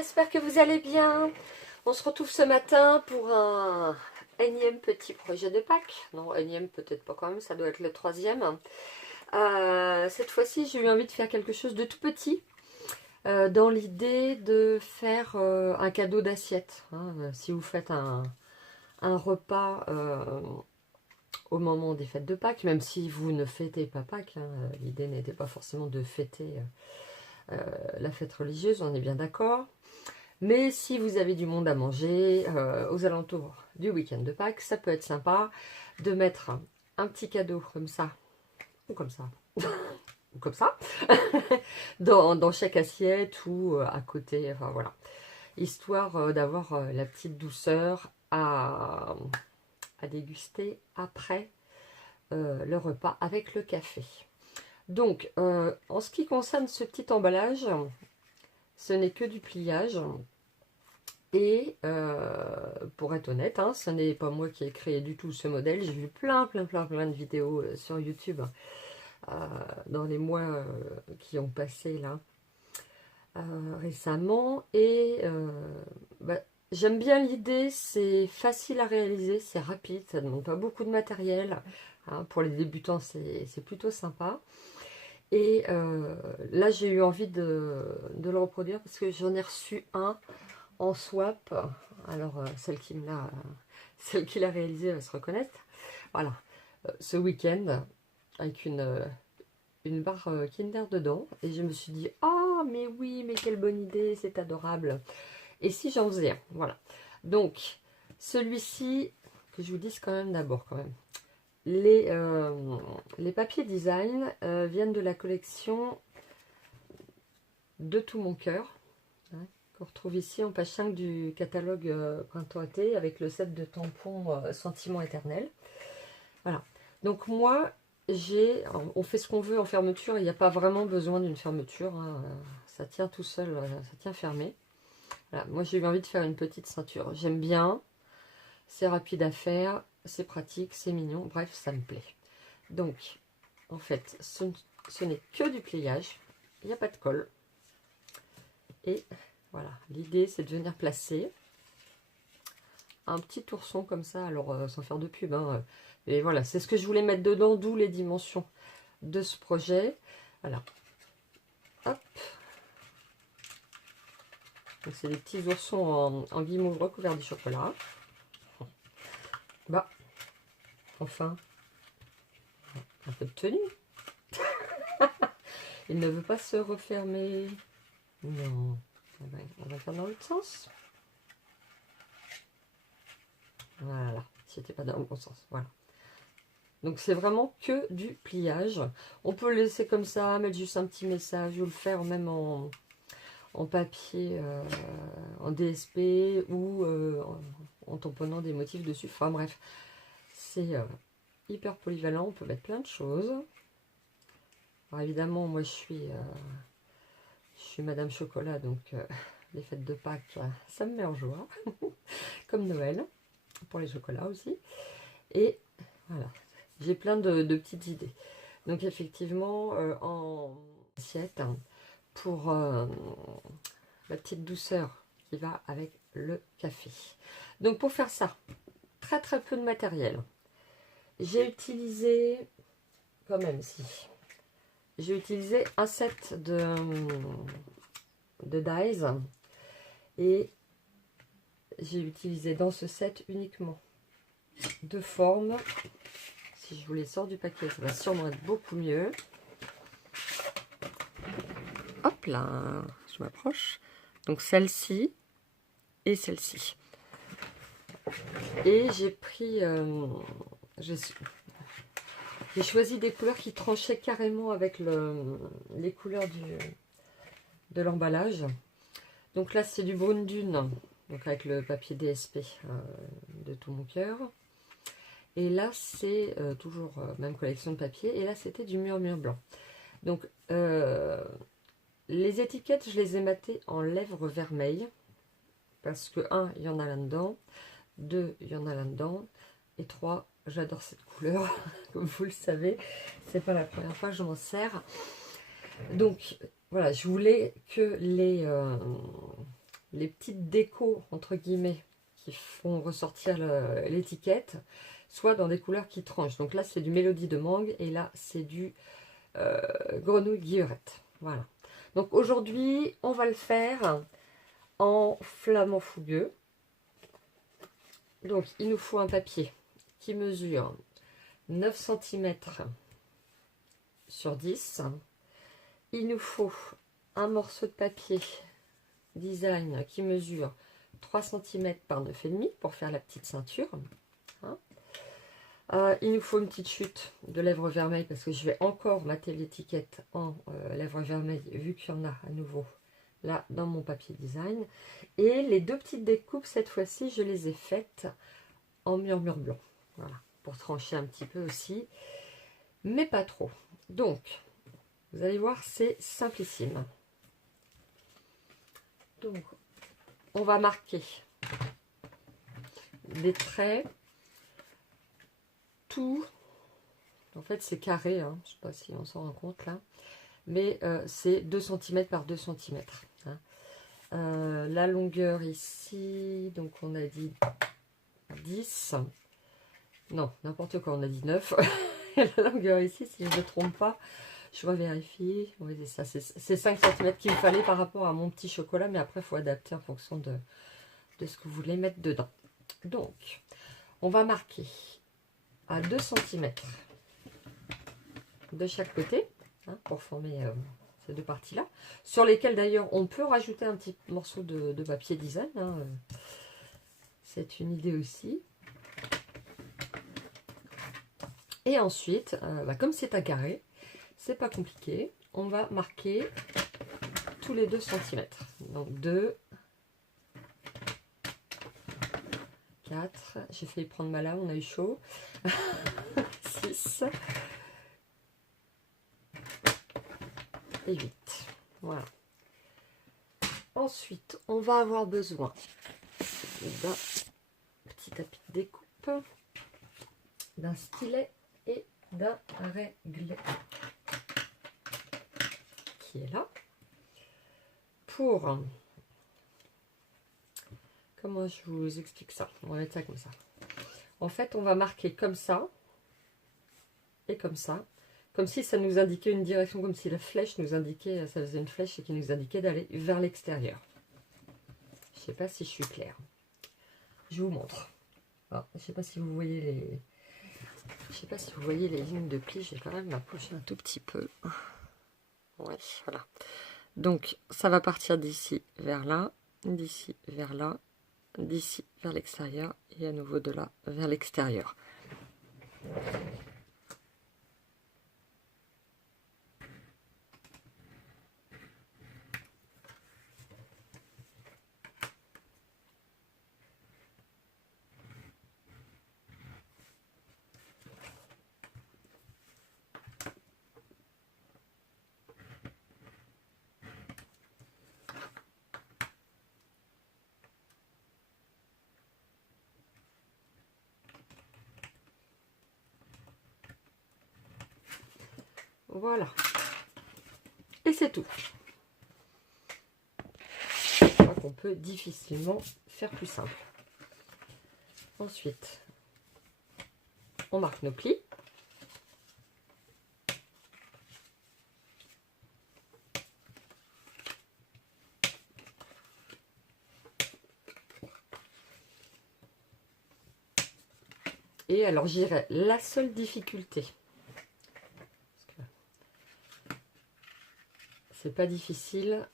j'espère que vous allez bien. On se retrouve ce matin pour un énième petit projet de Pâques. Non, énième peut-être pas quand même, ça doit être le troisième. Cette fois-ci, j'ai eu envie de faire quelque chose de tout petit. Dans l'idée de faire un cadeau d'assiette. Si vous faites un repas au moment des fêtes de Pâques, même si vous ne fêtez pas Pâques, l'idée n'était pas forcément de fêter la fête religieuse, on est bien d'accord. Mais si vous avez du monde à manger aux alentours du week-end de Pâques, ça peut être sympa de mettre un petit cadeau comme ça, ou comme ça, ou comme ça, dans chaque assiette ou à côté, enfin voilà. Histoire d'avoir la petite douceur à déguster après le repas avec le café. Donc, en ce qui concerne ce petit emballage, ce n'est que du pliage. Et pour être honnête, ce n'est pas moi qui ai créé du tout ce modèle. J'ai vu plein de vidéos sur YouTube dans les mois qui ont passé là récemment. Et j'aime bien l'idée, c'est facile à réaliser, c'est rapide, ça ne demande pas beaucoup de matériel. Pour les débutants, c'est plutôt sympa. Et là, j'ai eu envie de le reproduire parce que j'en ai reçu un en swap. Alors, celle qui l'a réalisé va se reconnaître. Voilà, ce week-end, avec une barre Kinder dedans. Et je me suis dit, ah, mais oui, mais quelle bonne idée, c'est adorable. Et si j'en faisais un, voilà. Donc, celui-ci, que je vous dise quand même d'abord, quand même. Les papiers design viennent de la collection De Tout Mon Cœur, qu'on retrouve ici en page 5 du catalogue printemps-été avec le set de tampons Sentiment éternel. Voilà. Donc moi, on fait ce qu'on veut en fermeture, il n'y a pas vraiment besoin d'une fermeture. Ça tient tout seul, ça tient fermé. Voilà. Moi, j'ai eu envie de faire une petite ceinture. J'aime bien, c'est rapide à faire, c'est pratique, c'est mignon, bref, ça me plaît. Donc, en fait, ce n'est que du pliage, il n'y a pas de colle. Et voilà, l'idée c'est de venir placer un petit ourson comme ça, alors sans faire de pub, et voilà, c'est ce que je voulais mettre dedans, d'où les dimensions de ce projet. Voilà, hop, donc c'est des petits oursons en guimauve recouverts du chocolat. Bah, enfin, un peu de tenue. Il ne veut pas se refermer. Non, on va faire dans l'autre sens. Voilà, c'était pas dans le bon sens, voilà. Donc c'est vraiment que du pliage. On peut le laisser comme ça, mettre juste un petit message, ou le faire même en papier, en DSP, ou en tamponnant des motifs dessus. Enfin bref, c'est hyper polyvalent, on peut mettre plein de choses. Alors évidemment, moi je suis Madame Chocolat, donc les fêtes de Pâques, ça me met en joie. Comme Noël, pour les chocolats aussi. Et voilà, j'ai plein de petites idées. Donc effectivement, en assiette, pour la petite douceur qui va avec le café. Donc pour faire ça, très peu de matériel. J'ai utilisé, quand même si, j'ai utilisé un set de dies. Et j'ai utilisé dans ce set uniquement deux formes. Si je vous les sors du paquet, ça va sûrement être beaucoup mieux. Hop là, je m'approche. Donc celle-ci et celle-ci. Et j'ai pris... j'ai choisi des couleurs qui tranchaient carrément avec les couleurs de l'emballage. Donc là, c'est du Brune Dune, donc avec le papier DSP de Tout Mon Cœur. Et là, c'est toujours même collection de papier. Et là, c'était du Murmure Blanc. Donc, les étiquettes, je les ai matées en lèvres vermeilles. Parce que, 1, il y en a là-dedans. 2, il y en a là-dedans. Et 3, j'adore cette couleur. Comme vous le savez, c'est pas la première fois que je m'en sers. Donc, voilà, je voulais que les petites décos, entre guillemets, qui font ressortir l'étiquette, soit dans des couleurs qui tranchent. Donc là, c'est du Mélodie de mangue et là, c'est du Grenouille guillerette. Voilà. Donc aujourd'hui, on va le faire en flamand fougueux. Donc, il nous faut un papier qui mesure 9 cm sur 10. Il nous faut un morceau de papier design qui mesure 3 cm par 9,5 pour faire la petite ceinture. Hein. Il nous faut une petite chute de lèvres vermeilles parce que je vais encore mater l'étiquette en lèvres vermeilles vu qu'il y en a à nouveau là dans mon papier design. Et les deux petites découpes, cette fois-ci, je les ai faites en murmure blanc. Voilà, pour trancher un petit peu aussi, mais pas trop. Donc, vous allez voir, c'est simplissime. Donc, on va marquer des traits. Tout, en fait, c'est carré, hein. Je ne sais pas si on s'en rend compte là, mais c'est 2 cm par 2 cm. Hein. La longueur ici, donc on a dit 10. Non, n'importe quoi, on a dit 9. La longueur ici, si je ne me trompe pas, je revérifie. Oui, c'est ça, c'est 5 cm qu'il me fallait par rapport à mon petit chocolat, mais après, il faut adapter en fonction de ce que vous voulez mettre dedans. Donc, on va marquer à 2 cm de chaque côté, hein, pour former ces deux parties-là, sur lesquelles d'ailleurs on peut rajouter un petit morceau de papier design. Hein, c'est une idée aussi. Et ensuite, comme c'est un carré, c'est pas compliqué, on va marquer tous les 2 cm. Donc 2, 4, j'ai failli prendre ma lame, on a eu chaud, 6 et 8. Voilà. Ensuite, on va avoir besoin d'un petit tapis de découpe, d'un stylet et d'un règle qui est là. Pour, comment je vous explique ça? On va mettre ça comme ça. En fait, on va marquer comme ça et comme ça, comme si ça nous indiquait une direction, comme si la flèche nous indiquait, ça faisait une flèche et qui nous indiquait d'aller vers l'extérieur. Je ne sais pas si je suis claire. Je vous montre. Alors, je ne sais pas si vous voyez les... Je sais pas si vous voyez les lignes de pli, j'ai quand même m'approché un tout petit peu. Ouais, voilà. Donc, ça va partir d'ici vers là, d'ici vers là, d'ici vers l'extérieur et à nouveau de là vers l'extérieur. Voilà. Et c'est tout. Je crois qu'on peut difficilement faire plus simple. Ensuite, on marque nos plis. Et alors, j'irai la seule difficulté. C'est pas difficile,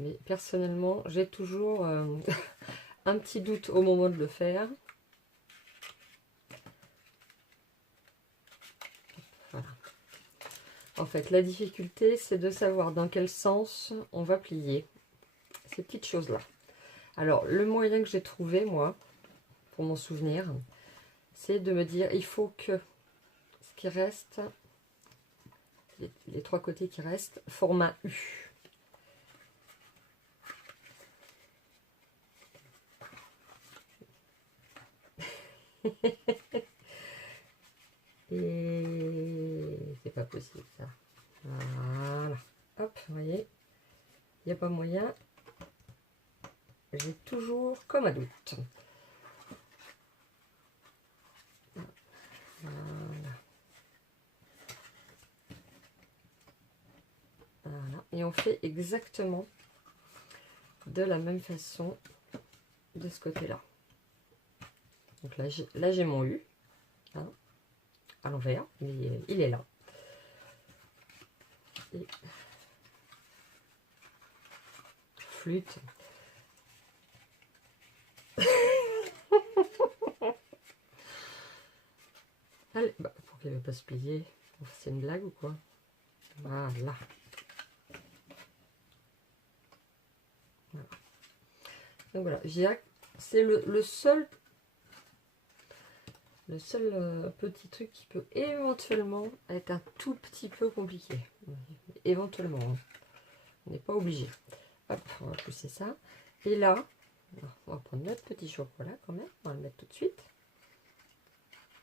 mais personnellement, j'ai toujours un petit doute au moment de le faire. Voilà. En fait, la difficulté, c'est de savoir dans quel sens on va plier ces petites choses-là. Alors, le moyen que j'ai trouvé, moi, pour m'en souvenir, c'est de me dire, il faut que ce qui reste, les trois côtés qui restent, forment un U. Et c'est pas possible ça. Voilà. Hop, vous voyez, il n'y a pas moyen. j'ai toujours comme un doute. Voilà. Voilà. Et on fait exactement de la même façon de ce côté-là. Donc là, j'ai mon U, hein, à l'envers, il est là. Et flûte. Allez, bah, pour qu'il ne va pas se plier. C'est une blague ou quoi? Voilà. Voilà. Donc voilà, c'est le seul petit truc qui peut éventuellement être un tout petit peu compliqué. Éventuellement, hein. On n'est pas obligé. Hop, on va pousser ça. Et là, on va prendre notre petit chocolat quand même. On va le mettre tout de suite.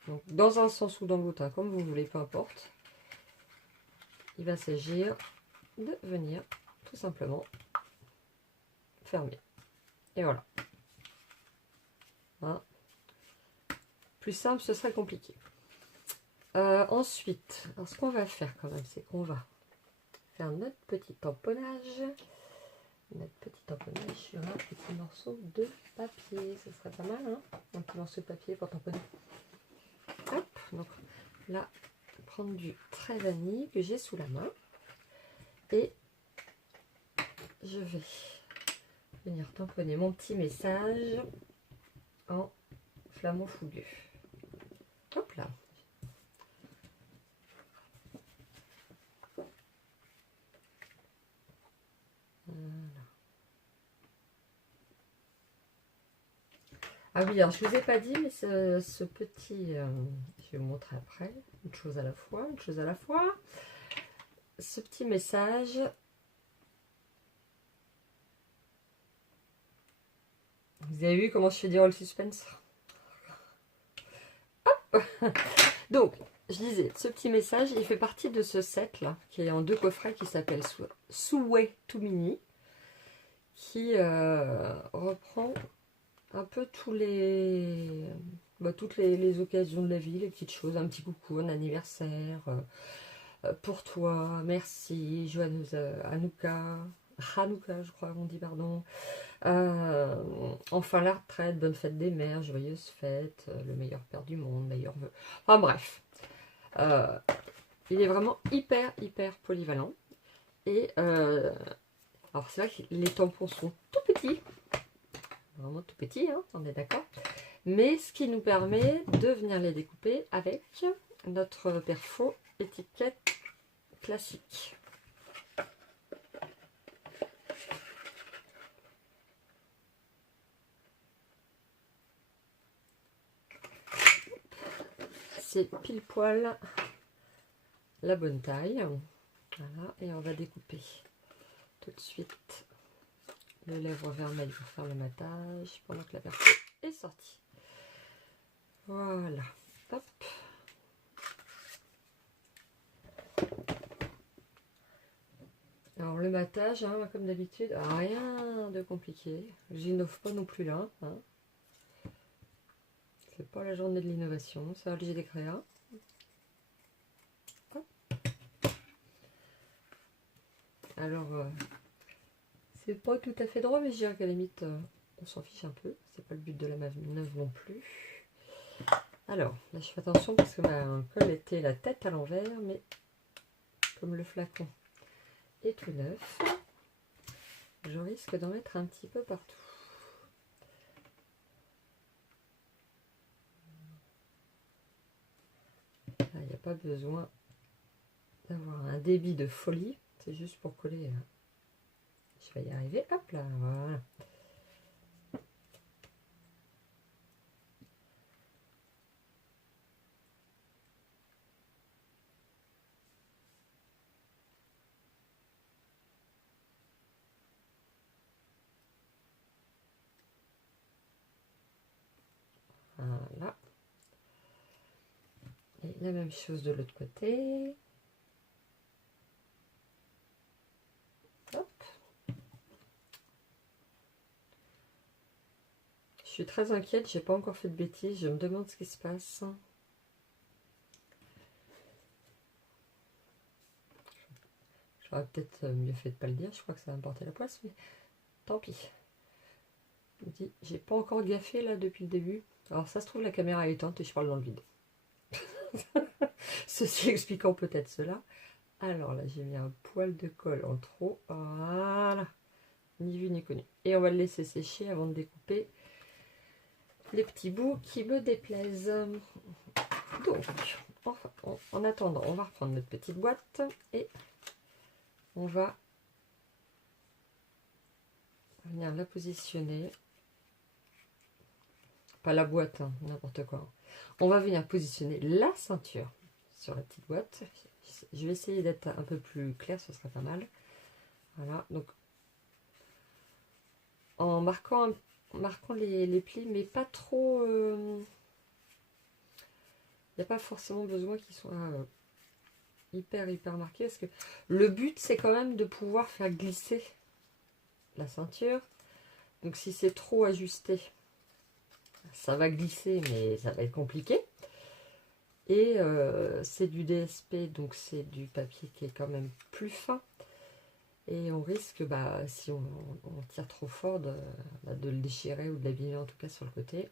Donc, dans un sens ou dans l'autre, hein, comme vous voulez, peu importe. Il va s'agir de venir tout simplement fermer. Et voilà. Hein. Plus simple, ce serait compliqué. Ensuite, alors ce qu'on va faire quand même, c'est qu'on va faire notre petit tamponnage. Notre petit tamponnage sur un petit morceau de papier. Ce serait pas mal, hein, un petit morceau de papier pour tamponner. Hop, donc là, prendre du trait vanille que j'ai sous la main. Et je vais venir tamponner mon petit message en flamand fougueux. Hop là. Voilà. Ah oui, alors je ne vous ai pas dit, mais ce petit... je vais vous montrer après. Une chose à la fois, une chose à la fois. Ce petit message... Vous avez vu comment je fais durer le suspense? Hop. Donc, je disais, ce petit message, il fait partie de ce set là, qui est en 2 coffrets, qui s'appelle Souhait to Mini, qui reprend un peu toutes les occasions de la vie, les petites choses, un petit coucou, un anniversaire, pour toi, merci, joyeuse Hanouka, je crois qu'on dit, pardon. Enfin la retraite, bonne fête des mères, joyeuse fête, le meilleur père du monde, meilleur vœu. Enfin bref, il est vraiment hyper polyvalent. Et alors c'est vrai que les tampons sont tout petits, vraiment tout petits, hein, on est d'accord. Mais ce qui nous permet de venir les découper avec notre perfo étiquette classique. C'est pile poil la bonne taille. Voilà, et on va découper tout de suite le lèvre vermeil pour faire le matage pendant que la perfo est sortie. Voilà, hop. Alors le matage, hein, comme d'habitude, rien de compliqué. J'innove pas non plus là. Hein. C'est pas la journée de l'innovation, c'est obligé des créas. Alors, c'est pas tout à fait droit, mais je dirais qu'à la limite, on s'en fiche un peu. C'est pas le but de la manœuvre non plus. Alors, là je fais attention parce que ma colle était la tête à l'envers, mais comme le flacon est tout neuf, je risque d'en mettre un petit peu partout. Il n'y a pas besoin d'avoir un débit de folie, c'est juste pour coller. Je vais y arriver, hop là, voilà. Voilà. Et la même chose de l'autre côté. Hop. suis très inquiète, j'ai pas encore fait de bêtises, je me demande ce qui se passe. J'aurais peut-être mieux fait de pas le dire, je crois que ça va me porter la poisse, mais tant pis. Je me dis, j'ai pas encore gaffé là depuis le début. Alors ça se trouve la caméra est éteinte et je parle dans le vide. Ceci expliquant peut-être cela. Alors là j'ai mis un poil de colle en trop. Voilà. Ni vu ni connu. Et on va le laisser sécher avant de découper les petits bouts qui me déplaisent. Donc, en attendant, on va reprendre notre petite boîte et on va venir la positionner. Pas la boîte, hein, n'importe quoi. On va venir positionner la ceinture sur la petite boîte. Je vais essayer d'être un peu plus clair, ce sera pas mal. Voilà, donc en marquant les plis, mais pas trop. Il n'y a pas forcément besoin qu'ils soient hyper marqués, parce que le but c'est quand même de pouvoir faire glisser la ceinture. Donc si c'est trop ajusté, ça va glisser, mais ça va être compliqué. Et c'est du DSP, donc c'est du papier qui est quand même plus fin. Et on risque, si on tire trop fort, de le déchirer ou de l'abîmer en tout cas sur le côté.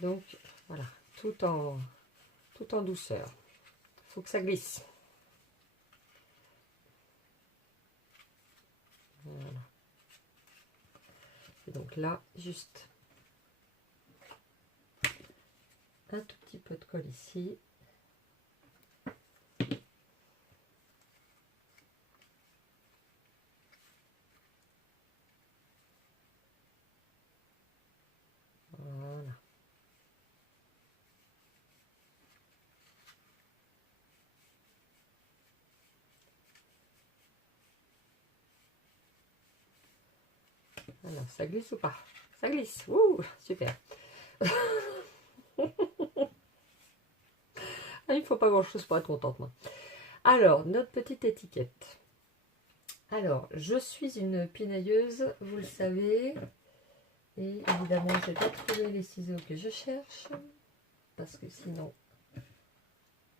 Donc voilà, tout en douceur. Il faut que ça glisse. Voilà. Et donc là, juste un tout petit peu de colle ici. Voilà. Alors, ça glisse ou pas? Ça glisse. Ouh, super. Il ne faut pas grand-chose pour être contente, moi. Alors, notre petite étiquette. Alors, je suis une pinailleuse, vous le savez. Et évidemment, je n'ai pas trouvé les ciseaux que je cherche. Parce que sinon,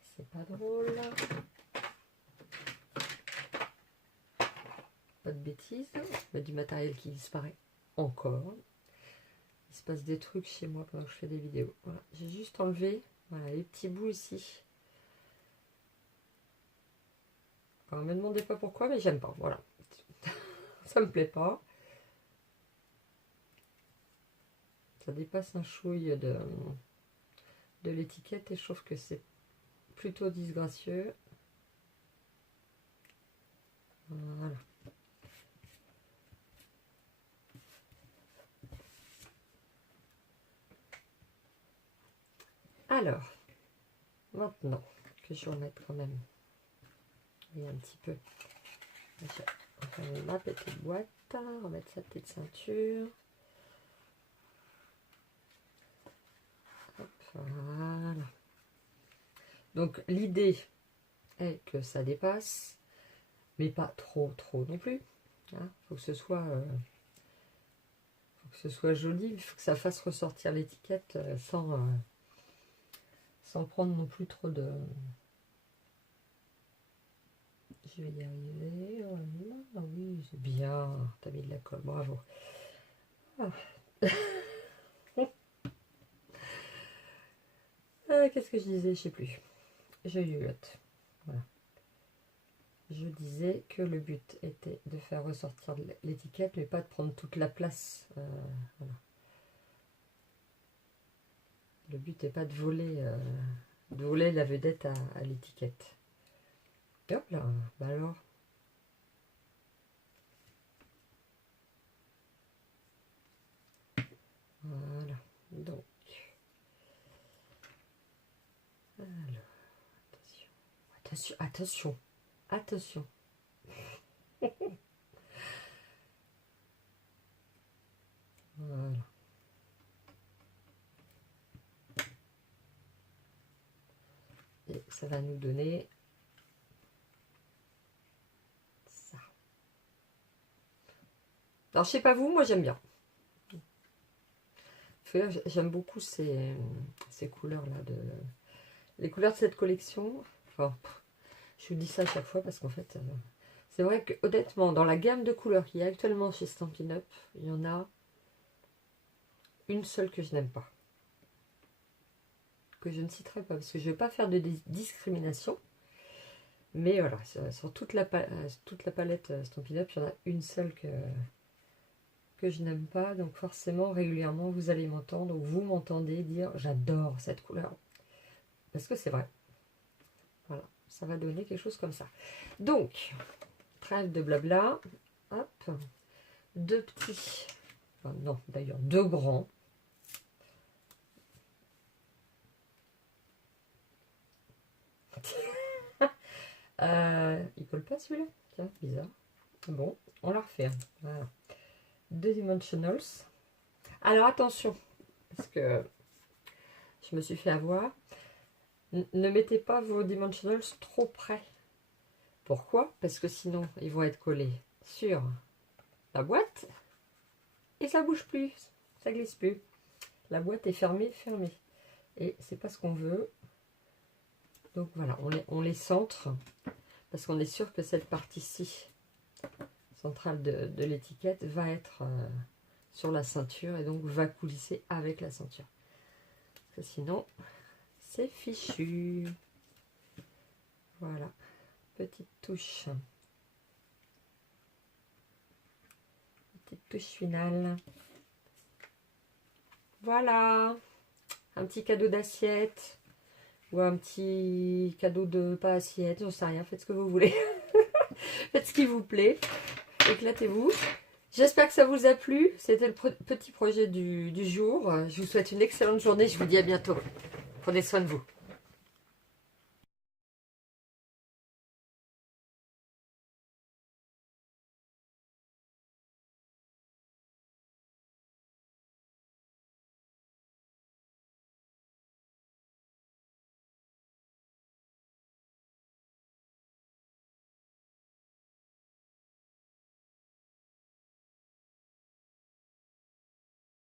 c'est pas drôle. Pas de bêtises. Mais du matériel qui disparaît encore. Il se passe des trucs chez moi pendant que je fais des vidéos. Voilà. J'ai juste enlevé les petits bouts ici. Alors, ne me demandez pas pourquoi, mais j'aime pas. Voilà. Ça me plaît pas. Ça dépasse un chouille de l'étiquette et je trouve que c'est plutôt disgracieux. Voilà. Alors, maintenant que je vais remettre quand même un petit peu. On va faire ma petite boîte, remettre sa petite ceinture. Hop, voilà. Donc l'idée est que ça dépasse, mais pas trop non plus. Hein, faut que ce soit joli, il faut que ça fasse ressortir l'étiquette sans prendre non plus trop de... Je vais y arriver. Ah oui, c'est bien. T'as mis de la colle, bravo. Ah. Qu'est-ce que je disais? Je sais plus. J'ai eu hâte. Voilà. Je disais que le but était de faire ressortir l'étiquette, mais pas de prendre toute la place. Voilà. Le but n'est pas de voler la vedette à l'étiquette. Hop là, bah alors. Voilà, donc. Alors, attention. Voilà. Et ça va nous donner ça. Alors, je sais pas vous, moi j'aime bien. j'aime beaucoup ces couleurs-là, les couleurs de cette collection. Enfin, je vous dis ça à chaque fois parce qu'en fait, c'est vrai que honnêtement, dans la gamme de couleurs qu'il y a actuellement chez Stampin' Up, il y en a une seule que je n'aime pas. Que je ne citerai pas parce que je ne vais pas faire de discrimination. Mais voilà, sur toute la palette Stampin' Up, il y en a une seule que je n'aime pas. Donc forcément, régulièrement, vous allez m'entendre ou vous m'entendez dire « j'adore cette couleur ». Parce que c'est vrai. Voilà, ça va donner quelque chose comme ça. Donc, trêve de blabla. Hop, deux petits, enfin, non d'ailleurs deux grands. Il colle pas celui-là. Tiens, bizarre. Bon, on la refait. Voilà. Deux dimensionals. Alors attention, parce que je me suis fait avoir. Ne mettez pas vos dimensionals trop près. Pourquoi? Parce que sinon, ils vont être collés sur la boîte et ça bouge plus, ça glisse plus. La boîte est fermée. Et c'est pas ce qu'on veut. Donc voilà, on les centre parce qu'on est sûr que cette partie-ci centrale de l'étiquette va être sur la ceinture et donc va coulisser avec la ceinture. Parce que sinon, c'est fichu. Voilà, petite touche. Petite touche finale. Voilà, un petit cadeau d'assiette. Ou un petit cadeau de pas assiette, j'en sais rien, faites ce que vous voulez. Faites ce qui vous plaît. Éclatez-vous. J'espère que ça vous a plu. C'était le petit projet du jour. Je vous souhaite une excellente journée. Je vous dis à bientôt. Prenez soin de vous.